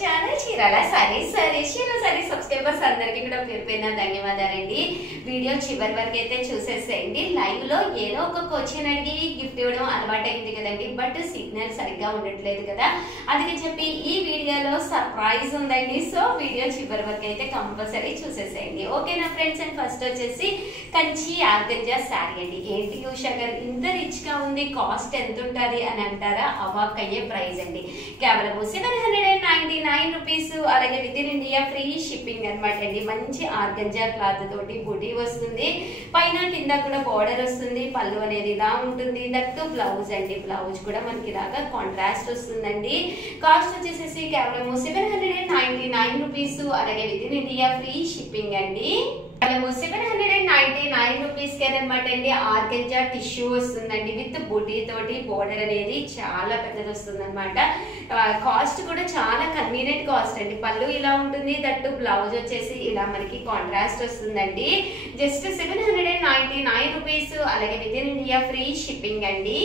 Channel Chirala saris subscribers అందరికీ కూడా పేరుపైన ధన్యవాదాలండి. వీడియో చివరి వరకు అయితే చూసేసేయండి. లైవ్ లో ఏదో ఒక క్వశ్చన్ అడిగి గిఫ్ట్ ఇవ్వడం అలవాటైంది కదండి, బట్ సిగ్నల్ సరిగ్గా ఉండట్లేదు కదా, అందుకని చెప్పి ఈ వీడియోలో సర్ప్రైజ్ ఉందండి. సో వీడియో చివరి వరకు అయితే కంపల్సరీ చూసేసేయండి, ఓకేనా ఫ్రెండ్స్. అండ్ ఫస్ట్ వచ్చేసి కంచి ఆర్గంజా శారీ అండి. ఏంటి ఉషా గారు ఇంత రిచ్ గా ఉంది, కాస్ట్ ఎంత ఉంటుంది అని అంటారా? అవాక్ అయ్యే ప్రైస్ అండి. కేవలం 799 రూపీస్, అలాగే with in India free shipping అనమాట అండి. మంచి ఆర్గంజా క్లాత్ తోటి బుటీ వస్తుంది, పైన కింద కూడా బోర్డర్ వస్తుంది, పళ్ళు అనేది ఇలా ఉంటుంది. దట్టు బ్లౌజ్ అండి, బ్లౌజ్ కూడా మనకి ఇలాగా కాంట్రాస్ట్ వస్తుందండి. కాస్ట్ వచ్చేసేసి కేవలం 799 రూపీస్, అలాగే with in India free shipping అండి. 799 రూపీస్ అనమాట అండి. ఆర్గంజా టిష్యూ వస్తుందండి విత్ బుటీ తోటి, బోర్డర్ అనేది చాలా పెద్దది వస్తుంది అనమాట. కాస్ట్ కూడా చాలా కన్వీనియంట్ కాస్ట్ అండి. పళ్ళు ఇలా ఉంటుంది, దట్టు బ్లౌజ్ వచ్చేసి ఇలా మనకి కాంట్రాస్ట్ వస్తుందండి. జస్ట్ 799 రూపీస్, అలాగే with in India free shipping అండి.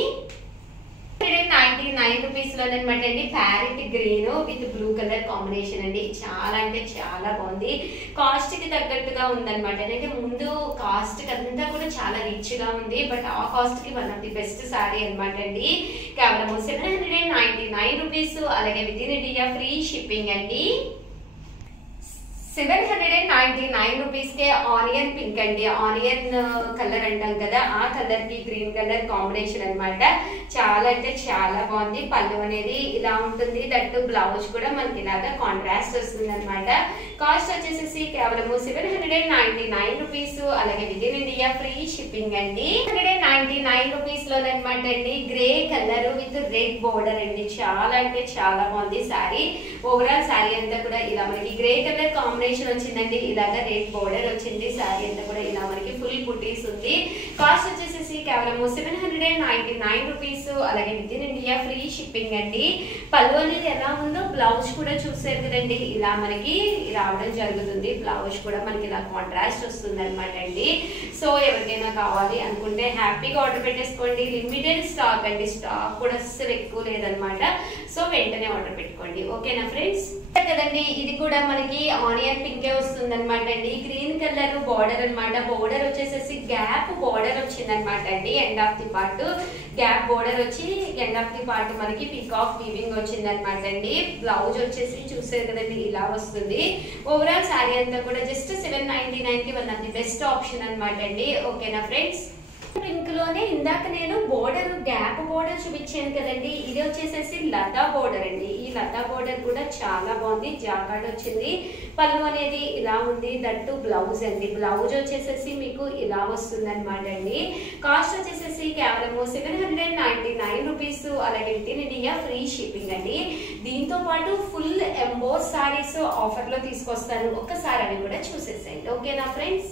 799 రూపీస్ లో అనమాట అండి. Parrot green with blue colour combination అండి. చాలా అంటే చాలా బాగుంది, కాస్ట్ కి తగ్గట్టుగా ఉందన్నమాట. అంటే ముందు కాస్ట్ అంతా కూడా చాలా రిచ్ గా ఉంది, బట్ ఆ కాస్ట్ కి one of the best sorry అనమాట అండి. కేవలం 799 రూపీస్, అలాగే with in India free shipping అండి. 799 రూపీస్ కే ఆనియన్ పింక్ అండి. ఆనియన్ కలర్ అంటాం కదా, ఆ కలర్ కి గ్రీన్ కలర్ కాంబినేషన్ అనమాట. చాలా అంటే చాలా బాగుంది. పళ్ళు అనేది ఇలా ఉంటుంది, దట్టు బ్లౌజ్ కూడా మనకి ఇలాగా కాంట్రాస్ట్ వస్తుంది అనమాట. కాస్ట్ వచ్చేసి కేవలం 799 రూపీస్, అలాగే with in India free shipping అండి. 799 రూపీస్ లోనమాట అండి. Grey colour with red border అండి. చాలా అంటే చాలా బాగుంది సారీ. ఓవరాల్ సారీ అంతా కూడా ఇలా మనకి గ్రే కలర్ కాంబినేషన్ వచ్చిందండి. ఇలాగా రెడ్ బోర్డర్ వచ్చింది. సారీ అంతా కూడా ఇలా మనకి ఫుల్ బుటీస్ ఉంది. కాస్ట్ వచ్చేసి కేవలం 799 రూపీస్, అలాగే with in India free shipping అండి. పళ్ళు అనేది ఎలా ఉందో బ్లౌజ్ కూడా చూసారు కదండి, ఇలా మనకి రావడం జరుగుతుంది. బ్లౌజ్ కూడా మనకి ఇలా కాంట్రాస్ట్ వస్తుంది అనమాట అండి. సో ఎవరికైనా కావాలి అనుకుంటే హ్యాపీగా ఆర్డర్ పెట్టేసుకోండి. లిమిటెడ్ స్టాక్ అండి, స్టాక్ కూడా అస్సలు ఎక్కువ లేదనమాట. సో వెంటనే ఆర్డర్ పెట్టుకోండి, ఓకేనా ఫ్రెండ్స్. కదండి ఇది కూడా మనకి ఆనియన్ పింకే వస్తుంది అనమాట అండి. గ్రీన్ కలర్ బోర్డర్ అనమాట. బోర్డర్ వచ్చేసేసి గ్యాప్ బోర్డర్ వచ్చింది అనమాట అండి. End of the part gap border వచ్చి ఎండ్ ఆఫ్ ది పార్ట్ మనకి పీకాక్ వీవింగ్ వచ్చింది అనమాట అండి. బ్లౌజ్ వచ్చేసి చూసారు కదండి ఇలా వస్తుంది. ఓవరాల్ శారీ అంతా కూడా జస్ట్ 799 కి one of the best option అనమాట అండి, ఓకేనా ఫ్రెండ్స్. పింక్ లోనే ఇందాక నేను బోర్డర్ గ్యాప్ బోర్డర్ చూపించాను కదండి, ఇది వచ్చేసేసి లతా బోర్డర్ అండి. ఈ లతా బోర్డర్ కూడా చాలా బాగుంది. జాకార్డ్ వచ్చింది, పళ్ళు అనేది ఇలా ఉంది, దట్టు బ్లౌజ్ అండి. బ్లౌజ్ వచ్చేసేసి మీకు ఇలా వస్తుంది అనమాట అండి. కాస్ట్ వచ్చేసేసి కేవలం 799 రూపీస్, అలాగే with in India free shipping అండి. దీంతో పాటు ఫుల్ ఎంబోస్ సారీస్ ఆఫర్ లో తీసుకొస్తాను, ఒక్కసారి అవి కూడా చూసేసేయండి, ఓకేనా ఫ్రెండ్స్.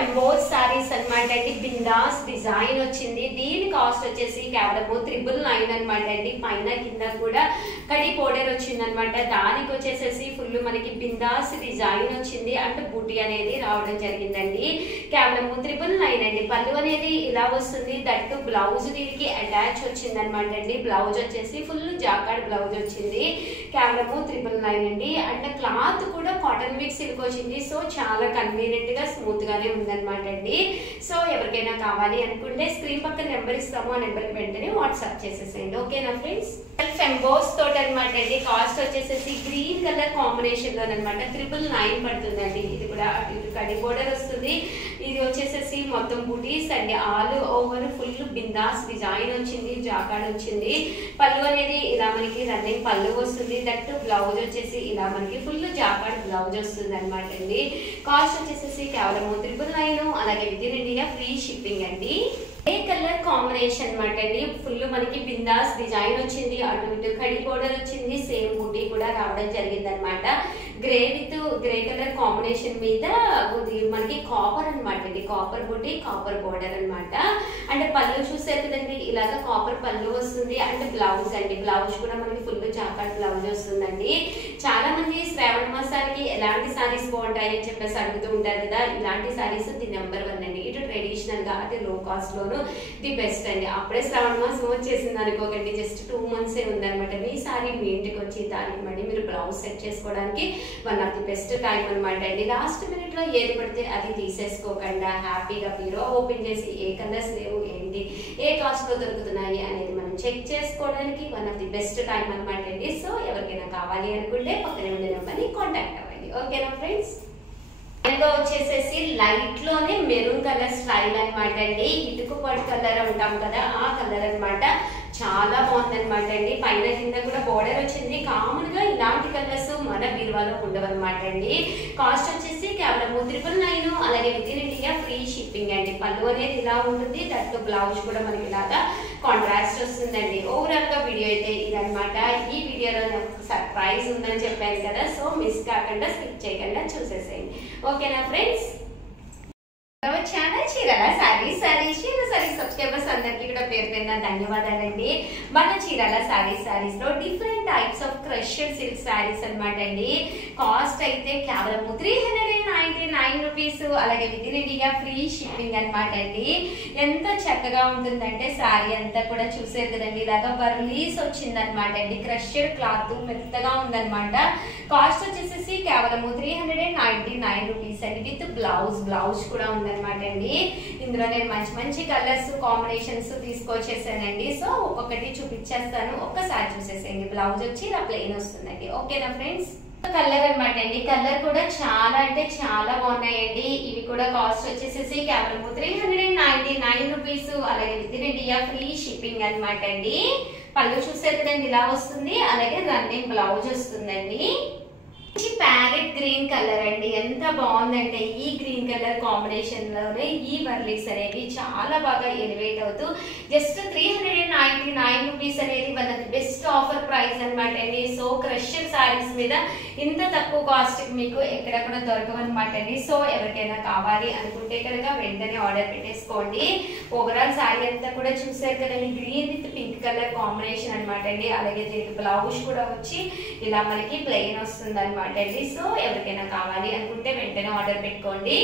ఎంబోస్ సారీస్ అనమాట అండి. బిందాస్ డిజైన్ వచ్చింది. దీని కాస్ట్ వచ్చేసి కేవలం 999 అనమాట అండి. పైన కింద కూడా కడి బోర్డర్ వచ్చింది అనమాట. దానికి వచ్చేసేసి ఫుల్ మనకి బిందాస్ డిజైన్ వచ్చింది, అంటే బూటీ అనేది రావడం జరిగిందండి. కేవలం 999 అండి. పళ్ళు అనేది ఇలా వస్తుంది, దట్టు బ్లౌజ్ దీనికి అటాచ్ వచ్చింది అనమాట అండి. బ్లౌజ్ వచ్చేసి ఫుల్ జాకార్డ్ బ్లౌజ్ వచ్చింది. కేవలం 999 అండి. అంటే క్లాత్ కూడా కాటన్ మిక్స్ సిల్క్ వచ్చింది. సో చాలా కన్వీనియంట్ గా స్మూత్ గానే ఉందన్నమాట అండి. సో ఎవరికైనా కావాలి అనుకుంటే స్క్రీన్ పక్కన నెంబర్ ఇస్తాము, ఆ నెంబర్ కి వెంటనే వాట్సాప్ చేసేసేయండి, ఓకేనా ఫ్రెండ్స్. ఎంబోస్ తోటి అనమాట అండి. కాస్ట్ వచ్చేసేసి గ్రీన్ కలర్ కాంబినేషన్ లో అనమాట 999 పడుతుందండి. ఇది కూడా కడి బోర్డర్ వస్తుంది. ఇది వచ్చేసేసి మొత్తం బుటీస్ అండి. All over full bindaas design వచ్చింది, జాకార్డ్ వచ్చింది. పళ్ళు అనేది ఇలా మనకి రన్నింగ్ పళ్ళు వస్తుంది, దట్టు బ్లౌజ్ వచ్చేసి ఇలా మనకి ఫుల్ జాకార్డ్ బ్లౌజ్ వస్తుంది అనమాట అండి. కాస్ట్ వచ్చేసేసి కేవలం 999, అలాగే with in India free shipping అండి. ఏ కలర్ కాంబినేషన్ అనమాట అండి. ఫుల్ మనకి బిందాస్ డిజైన్ వచ్చింది, అటు ఇటు కడి బోర్డర్ వచ్చింది, సేమ్ బుటీ కూడా రావడం జరిగింది అనమాట. Grey with grey colour combination మీద మనకి కాపర్ అనమాట అండి. కాపర్ బుటీ, కాపర్ బోర్డర్ అనమాట. అంటే పళ్ళు చూసారు కదండి, ఇలాగా కాపర్ పళ్ళు వస్తుంది. అంటే బ్లౌజ్ అండి, బ్లౌజ్ కూడా మనకి ఫుల్ జాకార్డ్ బ్లౌజ్ వస్తుందండి. చాలా మంది శ్రావణ మాసానికి ఎలాంటి సారీస్ బాగుంటాయి అని చెప్పేసి అడుగుతూ ఉంటారు కదా. ఇలాంటి సారీస్ ది నెంబర్ 1 అండి. ఇటు ట్రెడిషనల్ గా అది లో కాస్ట్ లోను ది బెస్ట్ అండి. అప్పుడే శ్రావణ మాసం వచ్చేసింది అనుకోకండి, జస్ట్ 2 months ఉందనమాట. మీ సారీ మీ ఇంటికి వచ్చి దానికి మళ్ళీ మీరు బ్లౌజ్ సెట్ చేసుకోవడానికి one of the best time అనమాట అండి. లాస్ట్ మినిట్ లో ఏది పడితే అది తీసేసుకోకుండా హ్యాపీగా బీరో ఓపెన్ చేసి ఏ కలర్స్ లేవు ఏంటి, ఏ కాస్ట్ లో దొరుకుతున్నాయి అనేది మనం చెక్ చేసుకోవడానికి one of the best time అనమాట అండి. సో ఎవరికైనా కావాలి అనుకుంటే పక్కనే ఉండే నెంబర్ని కాంటాక్ట్ అవ్వండి. ఓకేనా ఫ్రెండ్స్? వచ్చేసేసి లైట్ లోనే మెరూన్ కలర్ స్టైల్ అనమాట అండి. ఇటుకు పడి కలర్ ఉంటాం కదా, ఆ కలర్ అనమాట. చాలా బాగుంది అనమాట అండి. పైన కింద కూడా బోర్డర్ వచ్చింది. కామన్ గా ఇలాంటి కలర్స్ మన బీరువాలో ఉండవన్నమాట అండి. కాస్ట్ వచ్చేసి కేవలం 999. అలాగే with in India free shipping అండి. పళ్ళు అనేది ఇలా ఉంటుంది, దట్ బ్లౌజ్ కూడా మనకి ఇలాగా కాంట్రాస్ట్ వస్తుందండి. ఓవరాల్ గా వీడియో అయితే ఇదనమాట. ఈ వీడియోలో నాకు సర్ప్రైజ్ ఉందని చెప్పాను కదా, సో మిస్ కాకుండా స్కిప్ చేయకుండా చూసేసేయండి. ఓకేనా friends? Channel Chirala saris subscribers అందరికీ కూడా పేరు పేరున ధన్యవాదాలండి. మన చీరాల సారీస్ లో different types of crushed silk saris అనమాట అండి. కాస్ట్ అయితే కేవలం 399 రూపీస్. అలాగే with in India free shipping అనమాట అండి. ఎంత చక్కగా ఉంటుందంటే సారీ అంతా కూడా చూసారు కదండి, ఇలాగా బర్లీస్ వచ్చిందనమాట అండి. క్రష్డ్ క్లాత్ మెత్తగా ఉందనమాట. కాస్ట్ వచ్చేసి కేవలం 399 రూపీస్ అండి. విత్ బ్లౌజ్ కూడా ఉందన్నమాట అండి. ఇందులో నేను మంచి కలర్స్ కాంబినేషన్స్ తీసుకొచ్చేసానండి. సో ఒక్కొక్కటి చూపించేస్తాను, ఒక్కసారి చూసేసేయండి. బ్లౌజ్ వచ్చి ఇలా ప్లెయిన్ వస్తుందండి. ఓకేనా ఫ్రెండ్స్? కలర్ అనమాట అండి. కలర్ కూడా చాలా అంటే చాలా బాగున్నాయండి. ఇవి కూడా కాస్ట్ వచ్చేసేసి కేవలం 399 రూపీస్. అలాగే with in India free shipping అనమాట అండి. పళ్ళు చూసారు కదండి, ఇలా వస్తుంది. అలాగే రన్నింగ్ బ్లౌజ్ వస్తుందండి. ప్యారెట్ గ్రీన్ కలర్ అండి. ఎంత బాగుందంటే ఈ గ్రీన్ కలర్ కాంబినేషన్ లోనే ఈ వర్లీస్ అనేవి చాలా బాగా ఎలివేట్ అవుతూ జస్ట్ 399 రూపీస్ అనేది one of the best offer price అనమాట అండి. సో క్రష్డ్ సారీస్ మీద ఇంత తక్కువ కాస్ట్ మీకు ఎక్కడ కూడా దొరకవన్నమాట అండి. సో ఎవరికైనా కావాలి అనుకుంటే కనుక వెంటనే ఆర్డర్ పెట్టేసుకోండి. ఓవరాల్ సారీ అంతా కూడా చూసారు కదండి, green with pink colour combination అనమాట అండి. అలాగే దీనికి బ్లౌజ్ కూడా వచ్చి ఇలా మనకి ప్లెయిన్ వస్తుంది అనమాట అండి. సో ఎవరికైనా కావాలి అనుకుంటే వెంటనే ఆర్డర్ పెట్టుకోండి.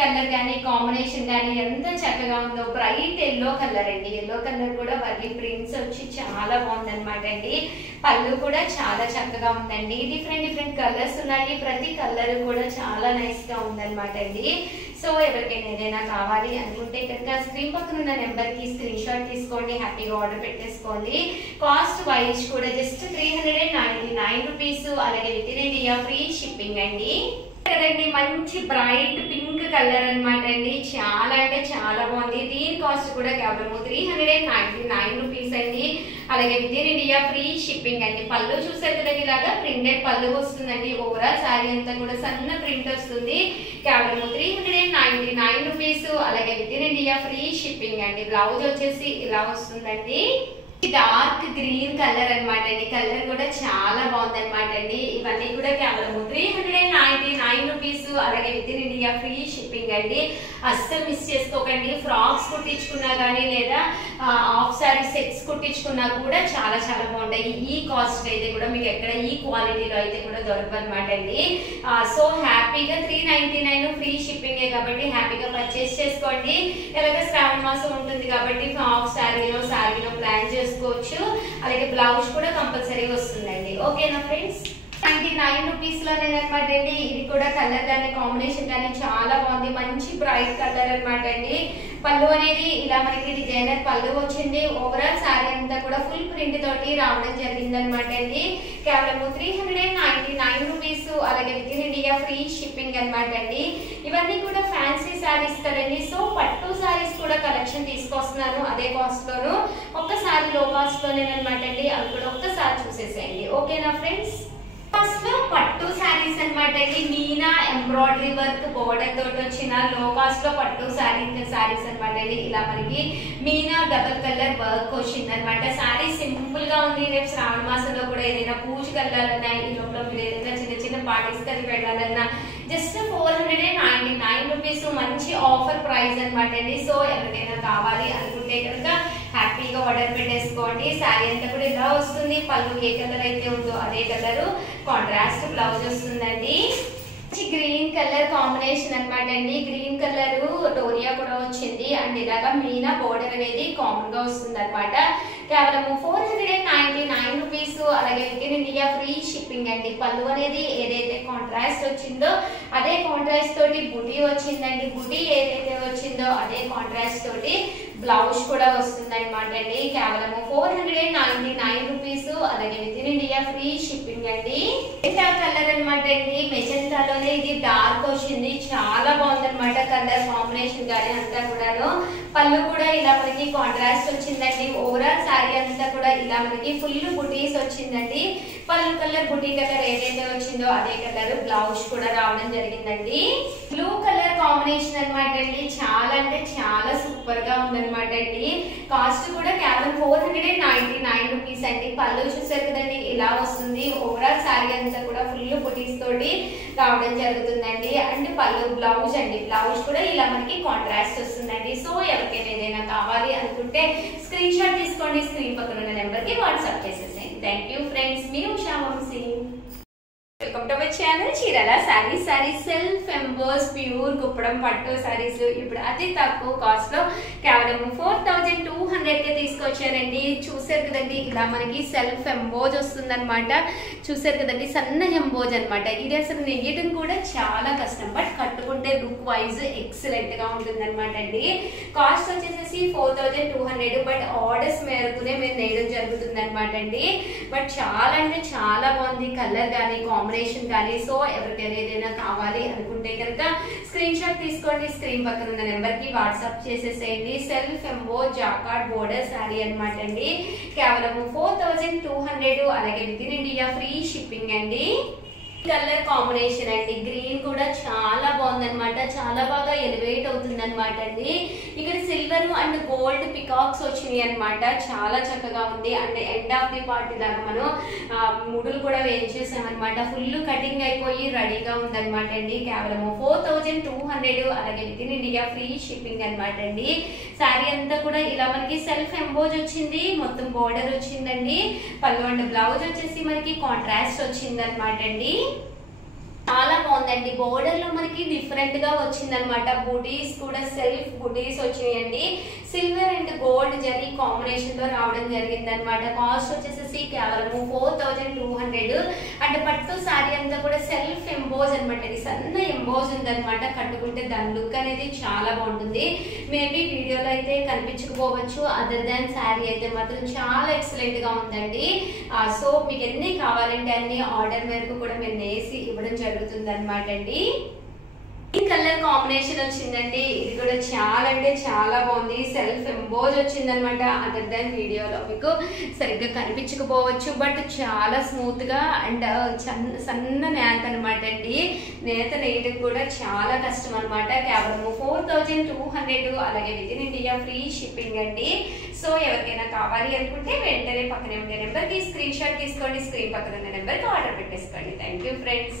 కలర్ కానీ కాంబినేషన్ కానీ ఎంత చక్కగా ఉందో. బ్రైట్ ఎల్లో కలర్ అండి. ఎల్లో కలర్ కూడా వర్లీ ప్రింట్స్ వచ్చి చాలా బాగుంది అనమాట అండి. పళ్ళు కూడా చాలా చక్కగా ఉందండి. డిఫరెంట్ కలర్స్ ఉన్నాయి. ప్రతి కలర్ కూడా చాలా నైస్ గా ఉందన్నమాట అండి. సో ఎవరికైనా ఏదైనా కావాలి అనుకుంటే కనుక స్క్రీన్ పక్కన ఉన్న నెంబర్ కి స్క్రీన్ షాట్ తీసుకోండి, హ్యాపీగా ఆర్డర్ పెట్టేసుకోండి. కాస్ట్ వైజ్ కూడా జస్ట్ 399 రూపీస్. అలాగే with in India free shipping అండి. కదండి మంచి బ్రైట్ పింక్ కలర్ అనమాట అండి. చాలా అంటే చాలా బాగుంది. దీని కాస్ట్ కూడా కేవలం 399 రూపీస్ అండి. అలాగే with in India free shipping అండి. పళ్ళు చూసారు కదండి, ఇలాగా ప్రింటెడ్ పళ్ళు వస్తుందండి. ఓవరాల్ సారీ అంతా కూడా సన్న ప్రింట్ వస్తుంది. కేవలం 399 రూపీస్. అలాగే with in India free shipping అండి. బ్లౌజ్ వచ్చేసి ఇలా వస్తుందండి. డార్క్ గ్రీన్ కలర్ అనమాట అండి. కలర్ కూడా చాలా బాగుంది అనమాట అండి. ఇవన్నీ కూడా కేవలం 399 రూపీస్. అలాగే with in India free shipping అండి. అస్సలు మిస్ చేసుకోకండి. ఫ్రాక్స్ కుట్టించుకున్నా కానీ లేదా హాఫ్ సారీ సెట్స్ కుట్టించుకున్నా కూడా చాలా చాలా బాగుంటాయి. ఈ కాస్ట్ అయితే కూడా మీకు ఎక్కడ ఈ క్వాలిటీలో అయితే కూడా దొరకదు అనమాట అండి. సో హ్యాపీగా 399 ఫ్రీ షిప్పింగే కాబట్టి హ్యాపీగా పర్చేస్ చేసుకోండి. ఎలాగ శ్రావణ మాసం ఉంటుంది కాబట్టి హాఫ్ సారీలో ప్లాన్ చేసుకోవచ్చు. అలాగే బ్లౌజ్ కూడా కంపల్సరీ వస్తుందండి. ఓకేనా ఫ్రెండ్స్? 99 రూపీస్ లోనే అనమాట అండి. ఇది కూడా కలర్ కానీ కాంబినేషన్ కానీ చాలా బాగుంది. మంచి బ్రైట్ కలర్ అనమాట అండి. పళ్ళు అనేది ఇలా మనకి డిజైనర్ పళ్ళు వచ్చింది. ఓవరాల్ సారీ అంతా కూడా ఫుల్ ప్రింట్ తోటి రావడం జరిగింది అనమాట అండి. కేవలం 399 రూపీస్. అలాగే with in India free shipping అనమాట అండి. ఇవన్నీ కూడా ఫ్యాన్సీ సారీస్ కదండి. సో పట్టు సారీస్ కూడా కలెక్షన్ తీసుకొస్తున్నాను అదే కాస్ట్ లోను. ఒక్కసారి లో కాస్ట్ లోనేనమాట అండి. అవి కూడా ఒక్కసారి చూసేసేయండి. ఓకేనా ఫ్రెండ్స్? పట్టు శారీస్ అనమాట అండి. మీనా ఎంబ్రాయిడరీ వర్క్ బోర్డర్ తోటి వచ్చిన లో కాస్ట్ లో పట్టు శారీస్ అనమాట అండి. ఇలా మనకి మీనా డబుల్ కలర్ వర్క్ వచ్చింది అనమాట. శారీ సింపుల్ గా ఉంది. రేపు శ్రావణ మాసంలో కూడా ఏదైనా పూజకి వెళ్ళాలన్నా, ఈ లోపల మీరు ఏదైనా చిన్న పార్టీస్ కది వెళ్ళాలన్నా జస్ట్ 499 రూపీస్ మంచి ఆఫర్ ప్రైస్ అనమాట అండి. సో ఎవరికైనా కావాలి అనుకుంటే కనుక హ్యాపీగా ఆర్డర్ పెట్టేసుకోండి. శారీ అంతా కూడా ఇలా వస్తుంది. పళ్ళు ఏ కలర్ అయితే ఉందో అదే కలర్ కాంట్రాస్ట్ బ్లౌజ్ వస్తుందండి. గ్రీన్ కలర్ కాంబినేషన్ అనమాట అండి. గ్రీన్ కలర్ డోరియా కూడా వచ్చింది అండ్ ఇలాగా మీనా బోర్డర్ అనేది కామన్ గా వస్తుంది అనమాట. కేవలం 499 రూపీస్. అలాగే with in India free shipping అండి. పళ్ళు అనేది ఏదైతే కాంట్రాస్ట్ వచ్చిందో అదే కాంట్రాస్ట్ తోటి బుటీ వచ్చిందండి. బుటీ ఏదైతే వచ్చిందో అదే కాంట్రాస్ట్ తోటి బ్లౌజ్ కూడా వస్తుంది అనమాట అండి. కేవలం 499 రూపీస్. అలాగే with in India free shipping అండి. మెజెంటా కలర్ అనమాట అండి. మెజెంటాలోనే ఇది డార్క్ వచ్చింది. చాలా బాగుంది అనమాట కలర్ కాంబినేషన్ గానీ అంతా కూడాను. పళ్ళు కూడా ఇలా మనకి కాంట్రాస్ట్ వచ్చిందండి. ఓవరాల్ శారీ అంతా కూడా ఇలా మనకి ఫుల్ బుటీస్ వచ్చిందండి. పళ్ళు కలర్ బుటీ కలర్ ఏదైతే వచ్చిందో అదే కలర్ బ్లౌజ్ కూడా రావడం జరిగిందండి. బ్లూ కలర్ కాంబినేషన్ అనమాట అండి. చాలా అంటే చాలా సూపర్ గా ఉందన్నమాట అండి. కాస్ట్ కూడా కేవలం 499 రూపీస్ అండి. పళ్ళు చూసారు కదండి ఇలా వస్తుంది. ఓవరాల్ శారీ అంతా కూడా ఫుల్ బుటీస్ తోటి రావడం జరుగుతుందండి. అండ్ పళ్ళు బ్లౌజ్ అండి. బ్లౌజ్ కూడా ఇలా మనకి కాంట్రాస్ట్ వస్తుందండి. సో ఎవరికైనా ఏదైనా కావాలి అనుకుంటే స్క్రీన్ షాట్ తీసుకోండి. స్క్రీన్ పక్కన ఉన్న నెంబర్ కి వాట్సాప్ చేసేసేయండి. Thank you friends. మీ Usha Vamshi. Welcome to our channel Chirala saris. Self emboss pure Kuppadam పట్టు సారీస్ ఇప్పుడు అతి తక్కువ కాస్ట్ లో కేవలం 4200 కే తీసుకొచ్చానండి. చూసారు కదండి ఇలా మనకి సెల్ఫ్ ఎంబోజ్ వస్తుంది అనమాట. చూసారు కదండి సన్న ఎంబోజ్ అనమాట. ఇది అసలు నెయ్యడం కూడా చాలా కష్టం, బట్ కట్టుకుంటే లుక్ వైజ్ ఎక్సలెంట్ గా ఉంటుంది అనమాట అండి. కాస్ట్ వచ్చేసి 4200, బట్ ఆర్డర్స్ మేరకునే మేము నేయడం జరుగుతుంది అనమాట అండి. బట్ చాలా అంటే చాలా బాగుంది కలర్ కానీ కాంబినేషన్ కానీ. సో ఎవరికైనా ఏదైనా కావాలి అనుకుంటే కనుక స్క్రీన్ షాట్ తీసుకోండి. స్క్రీన్ పక్కన ఉన్న నెంబర్ కి వాట్సాప్ చేసేసేయండి. సెల్ఫ్ ఎంబో జాకార్డ్ బోర్డర్ శారీ అనమాట అండి. కేవలం 4200. అలాగే with in India free shipping అండి. కలర్ కాంబినేషన్ అండి. గ్రీన్ కూడా చాలా బాగుంది అనమాట. చాలా బాగా ఎలివేట్ అవుతుంది అనమాట అండి. ఇక్కడ సిల్వర్ అండ్ గోల్డ్ పికాక్స్ వచ్చినాయి అనమాట. చాలా చక్కగా ఉంది. And end of the part లాగా మనం ముడులు కూడా వేయించేసామన్నమాట. ఫుల్ కటింగ్ అయిపోయి రెడీగా ఉందన్నమాట అండి. కేవలం 4200. అలాగే with in India free shipping అనమాట అండి. శారీ అంతా కూడా ఇలా మనకి సెల్ఫ్ ఎంబోజ్ వచ్చింది. మొత్తం బోర్డర్ వచ్చిందండి. పళ్ళు అండ్ బ్లౌజ్ వచ్చేసి మనకి కాంట్రాస్ట్ వచ్చింది అనమాట అండి. చాలా బాగుందండి. బోర్డర్ లో మనకి డిఫరెంట్ గా వచ్చింది అనమాట. బుటీస్ కూడా సెల్ఫ్ బుటీస్ వచ్చినాయండి. Silver and gold zari combination తో రావడం జరిగింది అనమాట. కాస్ట్ వచ్చేసి కేవలం 4200. అంటే పట్టు శారీ అంతా కూడా సెల్ఫ్ ఎంబోజ్ అనమాట. ఇది సన్న ఎంబోజ్ ఉందన్నమాట. కట్టుకుంటే దాని లుక్ అనేది చాలా బాగుంటుంది. మేబీ వీడియోలో అయితే కనిపించకపోవచ్చు, అదర్ దాన్ శారీ అయితే మాత్రం చాలా ఎక్సలెంట్ గా ఉందండి. సో మీకు ఎన్ని కావాలంటే అన్ని ఆర్డర్ మేరకు కూడా మేము వేసి ఇవ్వడం జరుగుతుంది అనమాట అండి. ఈ కలర్ కాంబినేషన్ వచ్చిందండి. ఇది కూడా చాలా అంటే చాలా బాగుంది. సెల్ఫ్ ఎంబోజ్ వచ్చింది అనమాట. అదర్ దాన్ వీడియోలో మీకు సరిగ్గా కనిపించకపోవచ్చు, బట్ చాలా స్మూత్ గా అండ్ సన్న నేత అనమాట అండి. నేత నేయడం కూడా చాలా కష్టం అనమాట. కేవలం 4200. అలాగే with in India free shipping అండి. సో ఎవరికైనా కావాలి అనుకుంటే వెంటనే పక్కనే ఉండే నెంబర్ కి స్క్రీన్ షాట్ తీసుకోండి. స్క్రీన్ పక్కన ఉన్న నెంబర్ కి ఆర్డర్ పెట్టేసుకోండి. Thank you friends.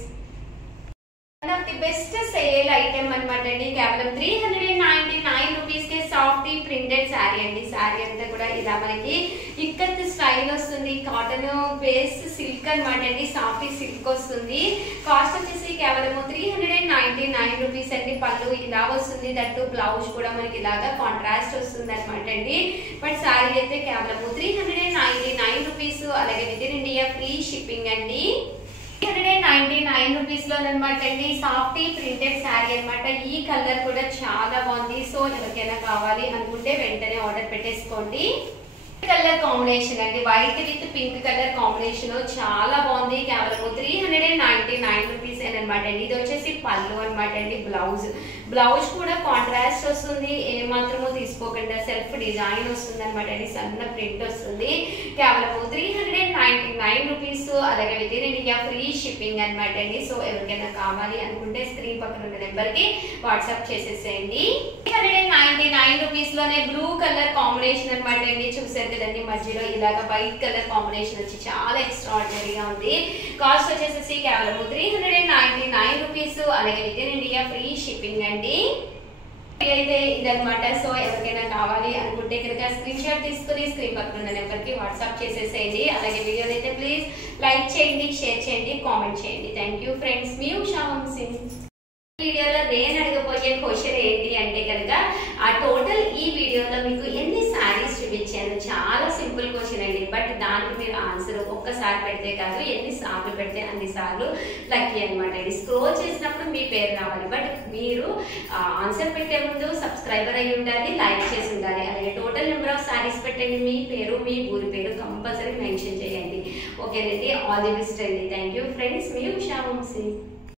One of the best sale item అనమాట అండి. కేవలం 399 రూపీస్ కి సాఫ్ట్ ప్రింటెడ్ శారీ అండి. శారీ అంతా కూడా ఇలా మనకి ఇక్కత్ స్టైల్ వస్తుంది. కాటన్ బేస్ సిల్క్ అనమాట అండి. సాఫ్ట్ సిల్క్ వస్తుంది. కాస్ట్ వచ్చేసి కేవలం 399 రూపీస్ అండి. పళ్ళు ఇలా వస్తుంది. దట్టు బ్లౌజ్ కూడా మనకి ఇలాగా కాంట్రాస్ట్ వస్తుంది అనమాట అండి. బట్ శారీ అయితే కేవలం 399 రూపీస్. అలాగే with in India free shipping అండి. 399 రూపీస్ లో అనమాట అండి. సాఫ్ట్ ప్రింటెడ్ శారీ అనమాట. ఈ కలర్ కూడా చాలా బాగుంది. సో ఎవరికైనా కావాలి అనుకుంటే వెంటనే ఆర్డర్ పెట్టేసుకోండి. కలర్ కాంబినేషన్ అండి. White with pink colour combination చాలా బాగుంది. కేవలం 399 రూపీస్ అనమాట అండి. ఇది వచ్చేసి పళ్ళు అనమాట అండి. బ్లౌజ్ కూడా కాంట్రాస్ట్ వస్తుంది. ఏమాత్రమో తీసుకోకుండా సెల్ఫ్ డిజైన్ వస్తుంది అనమాట అండి. సన్న ప్రింట్ వస్తుంది. కేవలం 399 రూపీస్. అలాగే with in India free shipping అనమాట అండి. సో ఎవరికైనా కావాలి అనుకుంటే స్క్రీన్ పక్కన ఉన్న నెంబర్ కి వాట్సాప్ చేసేసేయండి. 399 రూపీస్ లోనే బ్లూ కలర్ కాంబినేషన్ అనమాట అండి. చూసారు కదండి మధ్యలో ఇలాగ వైట్ కలర్ కాంబినేషన్ వచ్చి చాలా ఎక్స్ట్రాఆర్డినరీగా ఉంది. కాస్ట్ వచ్చేసి కేవలం 399 రూపీస్. అలాగే with in India free shipping అండి. అయితే ఇదనమాట. సో ఎవరికైనా కావాలి అనుకుంటే కనుక స్క్రీన్ షాట్ తీసుకుని స్క్రీన్ పక్కన ఉన్న నెంబర్కి వాట్సాప్ చేసేసేయండి. అలాగే వీడియోని అయితే ప్లీజ్ లైక్ చేయండి, షేర్ చేయండి, కామెంట్ చేయండి. Thank you friends. మీ ఉషా వంశీ. వీడియోలో నేను అడగబోయే క్వశ్చన్ ఏంటి అంటే కనుక ఆ టోటల్ ఈ వీడియోలో మీకు ఎన్ని శారీస్ చూపించాను. చాలా సింపుల్ క్వశ్చన్ అండి. బట్ దానికి మీరు ఆన్సర్ ఒక్కసారి పెడితే కాదు, ఎన్ని సార్లు పెడితే అన్ని సార్లు లక్కీ అనమాట. ఇది స్క్రోల్ చేసినప్పుడు మీ పేరు రావాలి. బట్ మీరు ఆన్సర్ పెట్టే ముందు సబ్స్క్రైబర్ అయి ఉండాలి, లైక్ చేసి ఉండాలి. అలాగే టోటల్ నెంబర్ ఆఫ్ శారీస్ పెట్టండి, మీ పేరు మీ ఊరి పేరు కంపల్సరీ మెన్షన్ చేయండి. ఓకేనండి. ఆల్ ది బెస్ట్ అండి. Thank you friends. మీ ఉషా వంశీ.